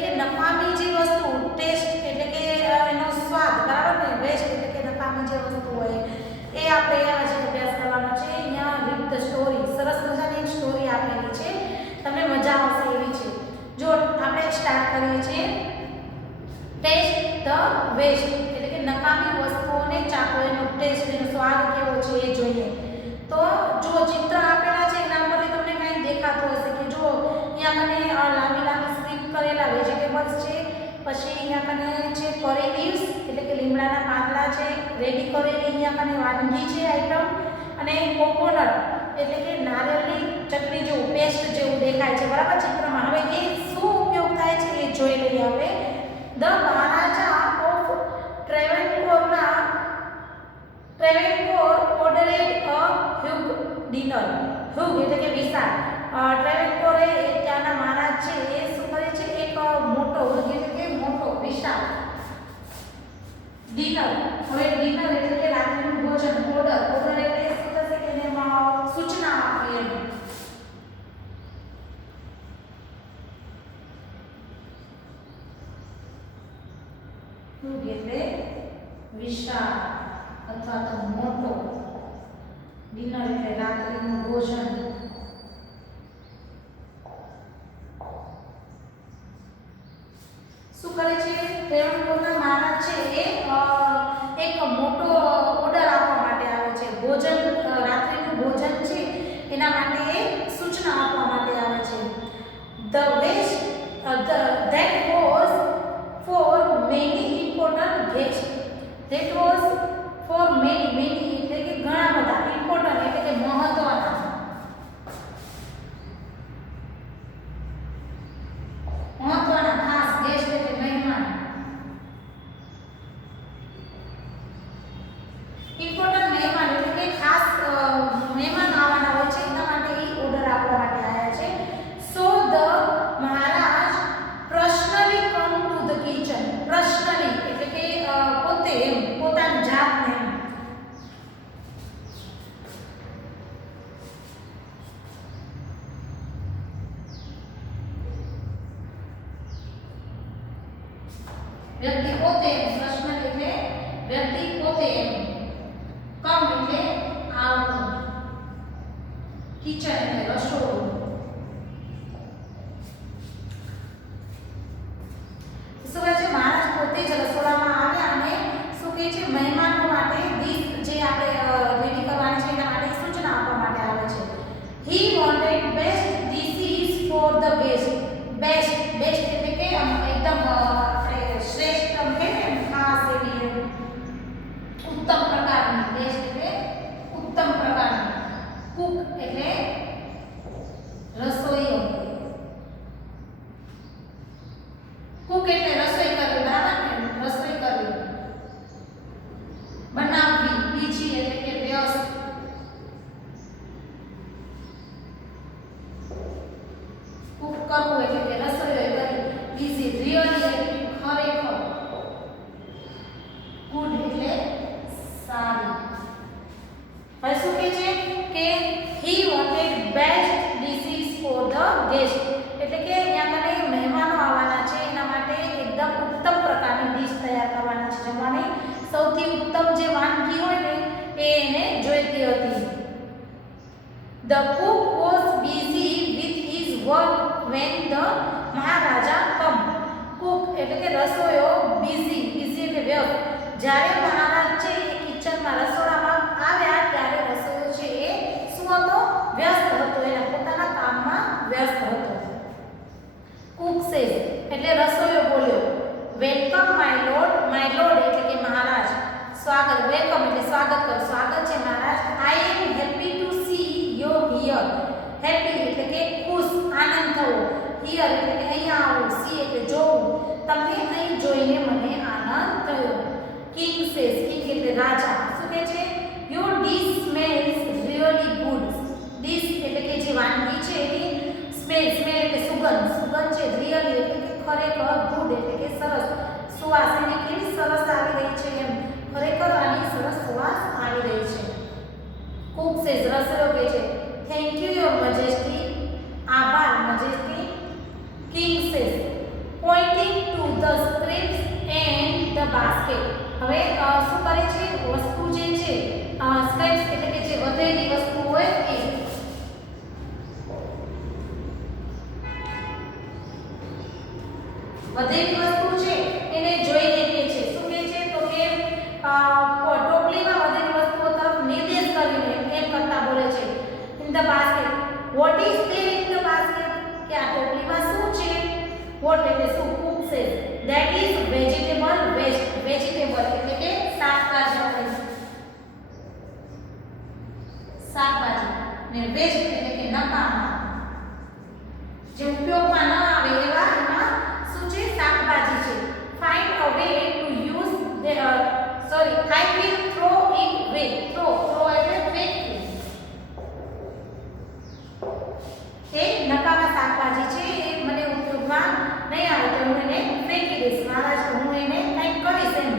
કે નકામી જે વસ્તુ ટેસ્ટ એટલે કે એનો સ્વાદ, બરાબર ને? વેસ્ટ એટલે કે નકામી જે વસ્તુ હોય, એ આપણે આજે અભ્યાસ કરવાનો છે. અહીંયા રીડ ધ સ્ટોરી સરસ મજાની સ્ટોરી આપેલી છે. તમને મજા આવશે એવી છે. જો આપણે સ્ટાર્ટ કરીએ છીએ. ટેસ્ટ ધ વેસ્ટ એટલે કે નકામી વસ્તુઓને ચાખો, એનો ટેસ્ટ એનો સ્વાદ કેવો છે એ જોઈએ. તો જો ચિત્ર આપેલા છે એના પરથી તમને કંઈ દેખાતું હશે કે જો અહીંયા મને અ, લાંબી લાંબી સ્ટ્રીપ કરેલા વેજીટેબલ્સ છે પછી અહીંયા કને છે કરી લીવ્સ એટલે કે લીમડાના પાંદડા છે રેડી કરેલી અહીંયા કને વાનગી છે આઈટમ અને કોકોનટ એટલે કે નારિયેળની ચટણી જેવું પેસ્ટ જેવું દેખાય છે. બરાબર ચિત્રમાં હવે એ શું ઉપયોગ થાય છે એ જોઈ લઈએ આપણે. The Maharaja of ટ્રેવેન્કોરના Travancore ordered a huge dinner huge એટલે કે વિશાળ. ટ્રેવેન્કોરે ત્યાંના મહારાજ છે, એ શું કરે છે? એક મોટો વિશાળ. ડિનર હવે ડિનર એટલે કે રાત્રિનું ભોજન ઓર્ડર ઓર્ડર એટલે શું થશે કે એને એમાં સૂચના આપવી એમ હ્યુગ એટલે વિશાળ અથવા તો મોટો ડિનર એટલે રાત્રિનું ભોજન શું કરે છે પ્રેરણપુરના મહારાજ છે એ અ, એક મોટો ઓર્ડર આપવા માટે આવે છે ભોજન અ, રાત્રિનું ભોજન છે એના માટે એ સૂચના આપવા માટે આવે છે the waste that was for many important guest that was for many many એટલે કે ઘણા બધા ઇમ્પોર્ટન્ટ એટલે કે મહત્વના મહત્વના ખાસ ગેસ્ટ એટલે મહેમાન ઇમ્પોર્ટન્ટ મહેમાન એટલે કે ખાસ અ, મહેમાન આવવાના હોય છે એના માટે એ ઓર્ડર આપવા માટે આવ્યા છે so the Maharaj personally come to the kitchen personally એટલે કે અ, પોતે એમ પોતાની જાતને એમ વ્યક્તિ પોતે પ્રશ્ન એટલે વ્યક્તિ પોતે કમ એટલે આવવું કિચન એટલે રસોડું. શું છે? મહારાજ પોતે જ રસોડામાં આવ્યા અને શું કહે છે? મહેમાનો માટે ડીશ જે આપણે રેડી કરવાની છે એના માટે સૂચના આપવા માટે આવે છે. He wanted best dishes for the best best best એટલે કે એકદમ અ, આપણે શ્રેષ્ઠ આમ કહીએ ને એમ ખાસ એવી એમ ઉત્તમ પ્રકારની બેસ્ટ એટલે ઉત્તમ પ્રકારની કુક એટલે રસોઈયો કુક એટલે રસોઈ કરવી બરાબર ને રસોઈ કરવી બનાવવી બીજી એટલે કે વ્યસ્ત કુક કરવું એટલે કે રસોઈ કરવી બીજી રિયલી એટલે કે ખરેખર ગુડ એટલે સારી હવે શું કહે છે કે he wanted best dishes for the guest એટલે કે અહીંયા કને મહેમાનો આવવાના છે એના માટે એકદમ ઉત્તમ પ્રકારની ડીશ તૈયાર કરવાની છે જમવાની સૌથી ઉત્તમ જે વાનગી હોય ને એ એને જોઈતી હતી The cook was busy with his work when the Maharaja come. cook એટલે કે રસોઈયો busy busy એટલે વ્યસ્ત. જ્યારે મહારાજ છે એ કિચનમાં રસોડામાં આવ્યા, ત્યારે રસોઈયો છે એ શું હતો વ્યસ્ત હતો. એના પોતાના કામમાં વ્યસ્ત હતો. કુક સેઝ એટલે રસોઈયો બોલ્યો welcome my lord my lord એટલે કે મહારાજ. સ્વાગત વેલકમ એટલે સ્વાગત કરો. સ્વાગત છે મહારાજ. I am happy to see your here happy એટલે કે ખુશ, આનંદ થવો. હિયર એટલે કે અહીંયા આવો. સી એટલે જોવું. તમને અહીં જોઈને મને આનંદ થયો. કિંગ સેઝ કિંગ એટલે રાજા. શું કહે છે? Your dish smells really good dish એટલે કે જે વાનગી છે એની સ્મેલ સ્મેલ એટલે સુગંધ. સુગંધ છે રિયલી એટલે કે ખરેખર ગુડ એટલે કે સરસ. સુવાસ એની કેવી સરસ આવી રહી છે એમ ખરેખર આની સરસ સુવાસ આવી રહી છે કુક સેઝ રસોઈયો કહે છે થેન્ક યુ યોર મજેસ્ટી આભાર મજેસ્ટી કિંગ સેઝ પોઈન્ટ વધેલી વસ્તુ છે એને જોઈને કહે છે શું કહે છે તો કે અ, ટોપલીમાં વધેલી વસ્તુઓ તરફ નિર્દેશ કરીને એમ કરતા બોલે છે in the basket what is there in the basket કે આ ટોપલીમાં શું છે ને વેસ્ટ એટલે કે નકામા. જે ઉપયોગમાં ન આવે એવા એમાં શું છે શાકભાજી છે find a way to use the sorry I will throw it way throw throw એટલે ફેંકવું એ નકામા શાકભાજી છે એ મને ઉપયોગમાં નહીં આવે તો હું એને ફેંકી દઈશ મહારાજ હું એને કંઈક કરીશ એમ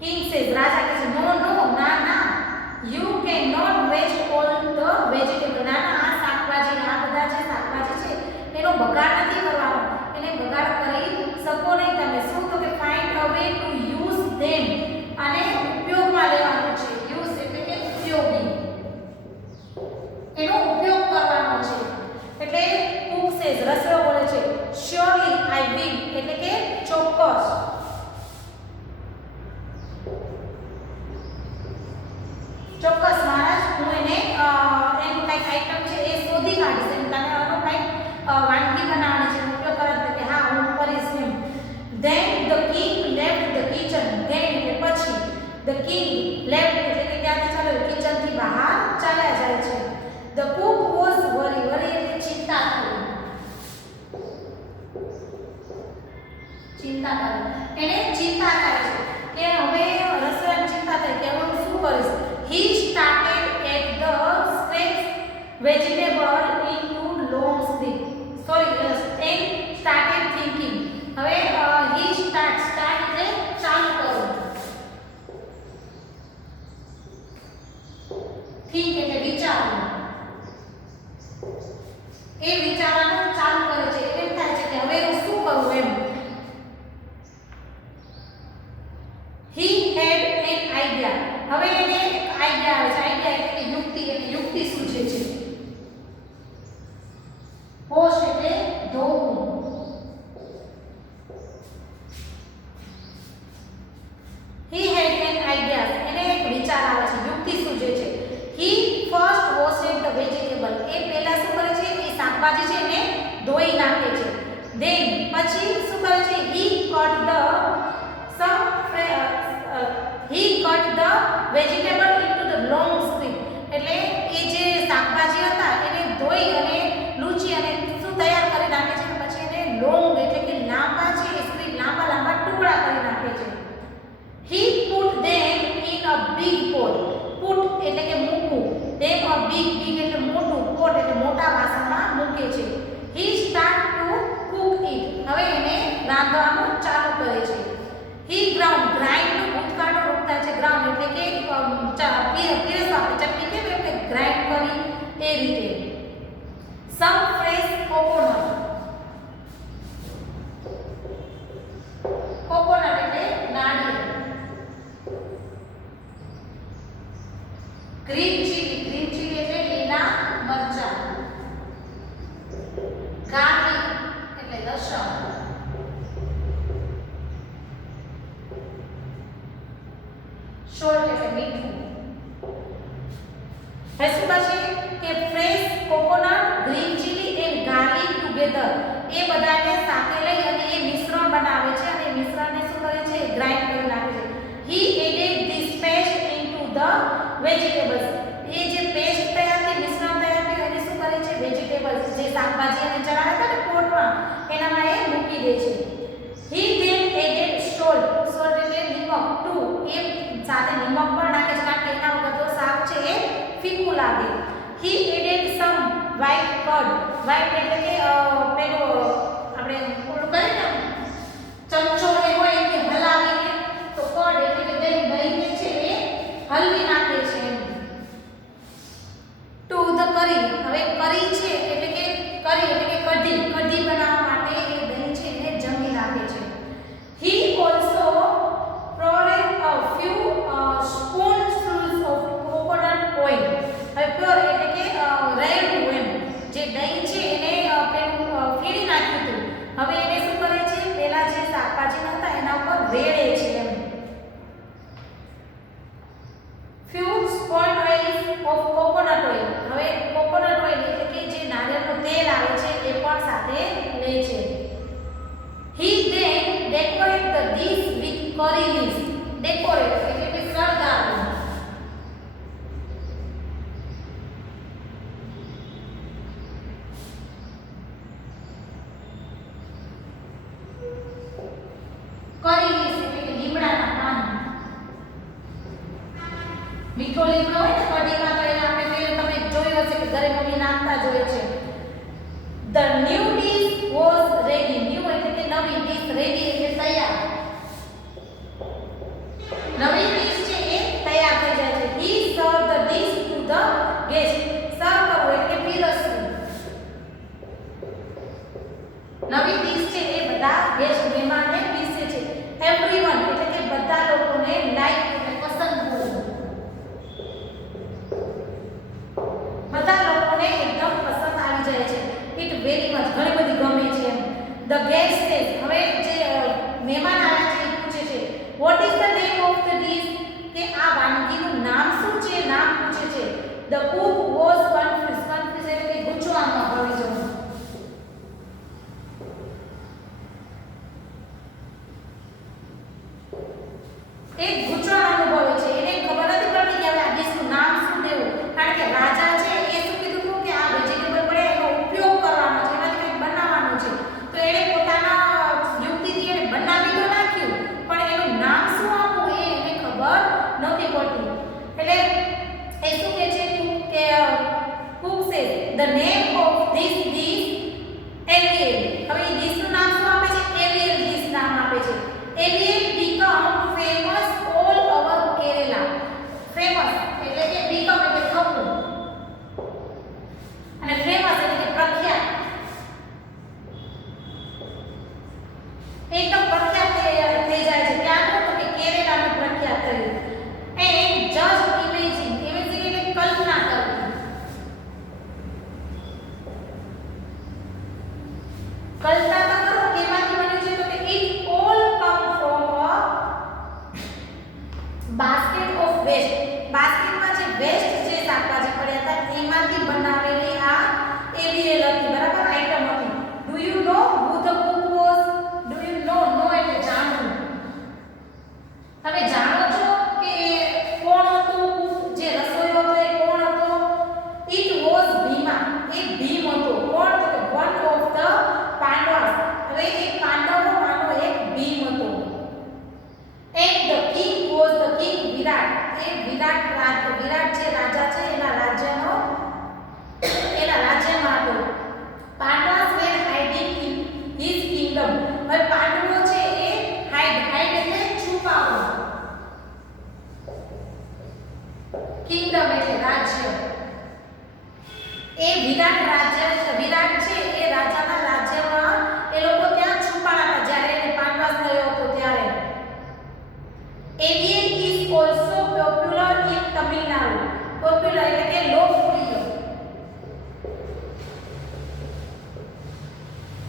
King says, રાજા કહે છે નો નો ના ના you can not waste all the vegetable ના ના આ શાકભાજી આ બધા જે શાકભાજી છે એનો બગાડ નથી કરવાનો એને બગાડ કરી શકો નહીં તમે શું તો કે find a way to use them અને ઉપયોગમાં લેવાનું છે યુઝ એટલે કે ઉપયોગી એનો ઉપયોગ કરવાનો છે એટલે કુક સેઝ રસોઈ બોલે છે શ્યોરલી આઈ વિલ એટલે કે ચોક્કસ ચોક્કસ મહારાજ હું એને અ, એનું કંઈક આઈટમ છે એ શોધી કાઢીશ એમ તને આનો કંઈક અ, વાનગી બનાવવાની છે એનો ઉપયોગ કરે તો કે હા હું કરીશ એમ then the king left the kitchen then એટલે પછી ધ કિંગ લેફ્ટ એટલે કે ત્યાંથી ચાલે કિચનથી બહાર ચાલ્યા જાય છે the cook was worry worry એટલે ચિંતા કરવી ચિંતા કરે. એને ચિંતા થાય છે. કે હવે રસોઈ ચિંતા થઈ કે હું શું કરીશ? He started at the scratch vegetable into long stick sorry an started thinking હવે હી સ્ટાર્ટ સ્ટાર્ટ એટલે ચાલુ કરો થિંક એટલે વિચારવું એ વિચારવાનું ચાલુ કરે છે એમ થાય છે કે હવે હું શું કરું એમ હી હેડ એન આઈડિયા હવે એને એક આઈડિયા આવે છે આઈડિયા એટલે કે યુક્તિ એટલે યુક્તિ સૂચે છે હોશ એટલે ધોવું હી હેડ એન આઈડિયા એને એક વિચાર આવે છે યુક્તિ સૂચે છે he first washed the vegetable એ પહેલા શું કરે છે એ શાકભાજી છે એને ધોઈ નાખે છે. દેન પછી શું કરે છે? He cut the some he cut the vegetable into the long strip એટલે એ જે શાકભાજી હતા એને ધોઈ અને લૂચી અને શું તૈયાર કરી નાખે છે? પછી એને લોંગ એટલે કે લાંબા છે એ સ્ટ્રીપ લાંબા લાંબા ટુકડા કરી નાખે છે. He put them in a big pot put એટલે કે મૂકવું. ધેમ અ બિગ બિગ એટલે મોટું. પોટ એટલે મોટા મૂકે છે. He start to cook it હવે એને રાંધવાનું ચાલુ કરે છે. હી ગ્રાઉન્ડ ગ્રાઇન્ડ ભૂતકાળનો થાય છે. ગ્રાઉન્ડ એટલે કે પીરસવા આપણે ચટણી કેવી રીતે ગ્રાઇન્ડ કરી એ રીતે. સમ ફ્રેશ કોકોનટ કોકોનટ એટલે ગ્રીન ચીલી ગ્રીન ચીલી એટલે લીલા મરચા. લસણ સોલ્ટ એટલે મીઠું. હવે શું કે fresh coconut, green chilli and garlic together. એ બધાને સાથે લઈ અને એ મિશ્રણ બનાવે છે અને મિશ્રણને શું કરે છે? ગ્રાઇન્ડ કરી છે. He added this paste into the vegetables એ જે પેસ્ટ તૈયાર થઈ મિશ્રણ તૈયાર થયું એને શું કરે છે વેજીટેબલ્સ જે શાકભાજી અને ચણાવ્યા હતા ને પોટમાં એનામાં એ મૂકી દે છે. He then added salt salt એટલે નિમક ટુ એ સાથે નિમક પણ નાખે છે, કારણ કે એના વગર તો છે એ ફીકું લાગે. He added some white curd white એટલે કે પેલો આપણે ઓલું કરીએ ને ચમચો ficou que The cook was confused. Confused એટલે કે પડી જવું. ગૂંચવા અનુભવે છે એને ખબર નામ શું દેવું કારણ કે રાજા છે, એ શું કીધું હતું કે આ વેજીટેબલ પડે એનો ઉપયોગ કરવાનો છે, એનાથી કંઈક છે તો એણે પોતાના યુક્તિથી એને બનાવી તો પણ એનું નામ શું આપવું એને ખબર નથી પડતી એટલે એ શું the name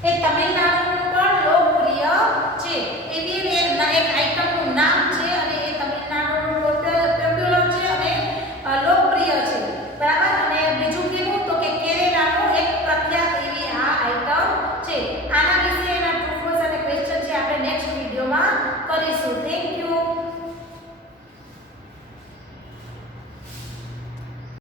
એ તમિલનાડુનું પણ લોકપ્રિય છે. એની